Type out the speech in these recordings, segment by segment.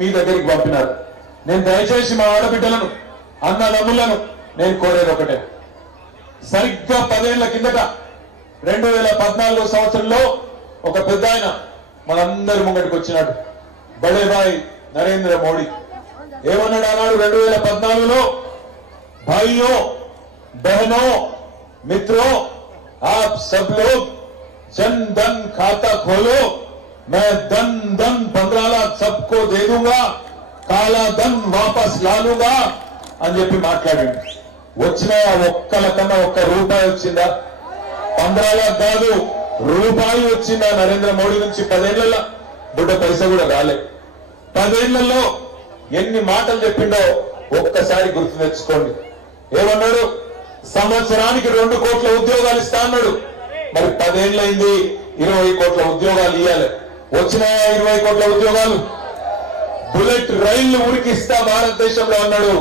మీ దగ్గరికి పంపినారు. నేను దయచేసి మా ఆడబిడ్డలను అన్నదమ్ములను నేను కోరేది ఒకటే, సరిగ్గా 10 ఏళ్ల కిందట 2014 సంవత్సరంలో ఒక పెద్ద ఆయన మనందరి ముంగటికి వచ్చినాడు, బడే భాయ్ నరేంద్ర మోడీ. ఏమన్నాడు అన్నాడు 2014లో, भाइयों बहनों मित्रों आप सब लोग जन धन खाता खोलो, मैं धन 15 लाख सबको दे दूंगा, काला धन वापस ला लूंगा అని చెప్పి మాట్లాడండి. వచ్చిన ఒక్కల కన్నా ఒక్క రూపాయి వచ్చిందా? 15 లాख కాదు, రూపాయి వచ్చిందా నరేంద్ర మోడీ నుంచి? 10 ఏళ్లలో బుడ్డ పైసా కూడా రాలే. 10 ఏళ్లలో ఎన్ని మాటలు చెప్పిండో ఒక్కసారి గుర్తు తెచ్చుకోండి. ఏమన్నాడు? సంవత్సరానికి 2 కోట్ల ఉద్యోగాలు ఇస్తా అన్నాడు. మరి 10 ఏళ్ళైంది, 20 కోట్ల ఉద్యోగాలు ఇవ్వాలి. వచ్చినాయా 20 కోట్ల ఉద్యోగాలు? బుల్లెట్ రైళ్లు ఉరికిస్తా భారతదేశంలో అన్నాడు,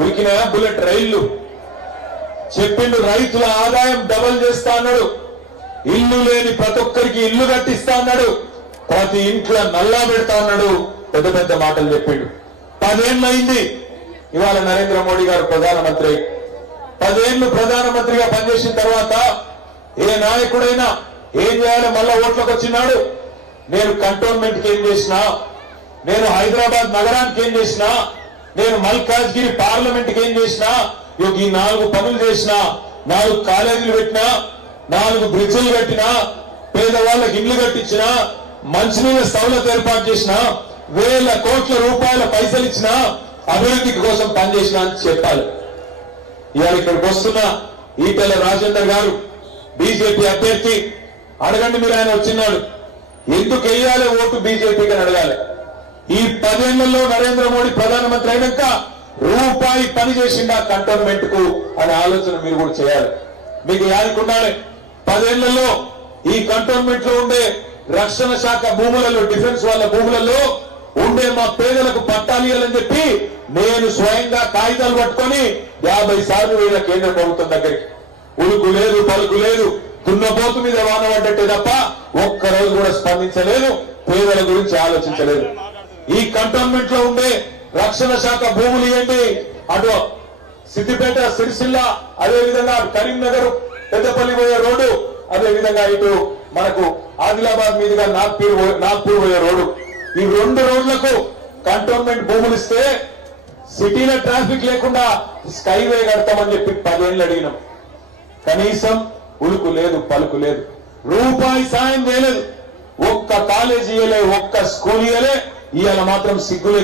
ఉరికినాయా బుల్లెట్ రైళ్లు? చెప్పిండు రైతుల ఆదాయం డబల్ చేస్తా అన్నాడు, ఇల్లు లేని ప్రతి ఒక్కరికి ఇల్లు కట్టిస్తా అన్నాడు, ప్రతి ఇంట్లో నల్లా పెడతా అన్నాడు. పెద్ద పెద్ద మాటలు చెప్పిండు. 10 ఏళ్ళైంది, ఇవాళ నరేంద్ర మోడీ గారు ప్రధానమంత్రి. 10 ఏళ్లు ప్రధానమంత్రిగా పనిచేసిన తర్వాత ఏ నాయకుడైనా ఏం చేయాలి? మళ్ళా ఓట్లకు వచ్చినాడు. నేను కంటోన్మెంట్ కి ఏం చేసినా, నేను హైదరాబాద్ నగరానికి ఏం చేసినా, నేను మల్కాజ్గిరి పార్లమెంట్ కి ఏం చేసినా, ఈ 4 పనులు చేసినా, 4 కాలేజీలు పెట్టినా, 4 బ్రిడ్జిలు కట్టినా, పేదవాళ్ళకి ఇళ్లు కట్టించినా, మంచినీళ్ళ సౌలభ్యం ఏర్పాటు చేసినా, వేల కోట్ల రూపాయల పైసలు ఇచ్చినా, అభివృద్ధి కోసం పనిచేసినా అని చెప్పాలి. ఇవాళ ఇక్కడికి వస్తున్న ఈటెల రాజేందర్ గారు బీజేపీ అభ్యర్థి, అడగండి మీరు, ఆయన వచ్చినాడు. ఎందుకు వేయాలి ఓటు బీజేపీకి అని అడగాలి. ఈ 10 ఏళ్లలో నరేంద్ర మోడీ ప్రధానమంత్రి అయినాక రూపాయి పని చేసిండా కంటోన్మెంట్ కు అనే ఆలోచన మీరు కూడా చేయాలి. మీకు యాదకుండాలి, 10 ఏళ్లలో ఈ కంటోన్మెంట్ లో ఉండే రక్షణ శాఖ భూములలో, డిఫెన్స్ వాళ్ళ భూములలో ఉండే మా పేదలకు పట్టాలియాలని చెప్పి నేను స్వయంగా కాగితాలు పట్టుకొని 50 సార్లు వీళ్ళ కేంద్ర ప్రభుత్వం దగ్గరికి. ఉలుకు లేదు, పలుకు లేదు, దున్నపోతు మీద వాన పడ్డట్టే తప్ప ఒక్కరోజు కూడా స్పందించలేదు, పేదల గురించి ఆలోచించలేదు. ఈ కంటోన్మెంట్ లో ఉండే రక్షణ శాఖ భూములు ఇవ్వండి, అటు సిద్దిపేట, సిరిసిల్ల, అదేవిధంగా కరీంనగర్ పెద్దపల్లి పోయే రోడ్డు, అదేవిధంగా ఇటు మనకు ఆదిలాబాద్ మీదుగా నాగ్పూర్ పోయే రోడ్డు, ఈ 2 రోడ్లకు కంటోన్మెంట్ భూములు ఇస్తే సిటీలో ట్రాఫిక్ లేకుండా స్కైవే కడతామని చెప్పి 10 ఏళ్ళు అడిగినాం. కనీసం ఉలుకు లేదు, పలుకు లేదు, రూపాయి సాయం చేయలేదు. ఒక్క కాలేజీ ఇయ్యలే, ఒక్క స్కూల్ ఇయ్యలే. ఇవాళ మాత్రం సిగ్గులే